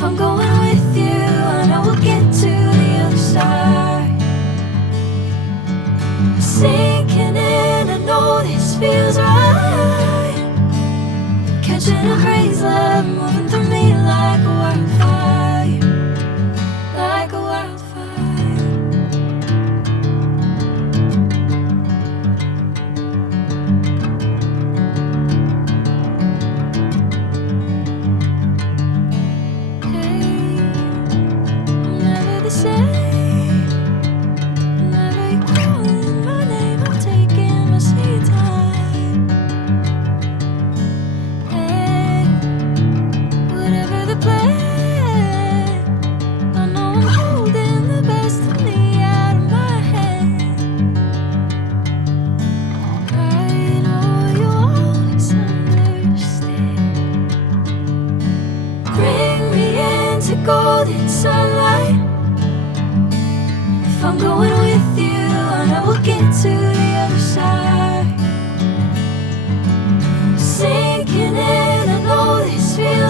If I'm going with you, I know we'll get to the other side. Sinking in, I know this feels right. Catching a crazy love, moving through me like a wildfire, like a wildfire. Hey, I'm never the same. Whenever you're calling my name, I'm taking my sweet time. Hey, whatever the plan, I know I'm holding the best of me out of my hand. I know you always understand. Bring me into golden sunlight. If I'm going with you, I know we'll get to the other side. Sinking in, I know this feels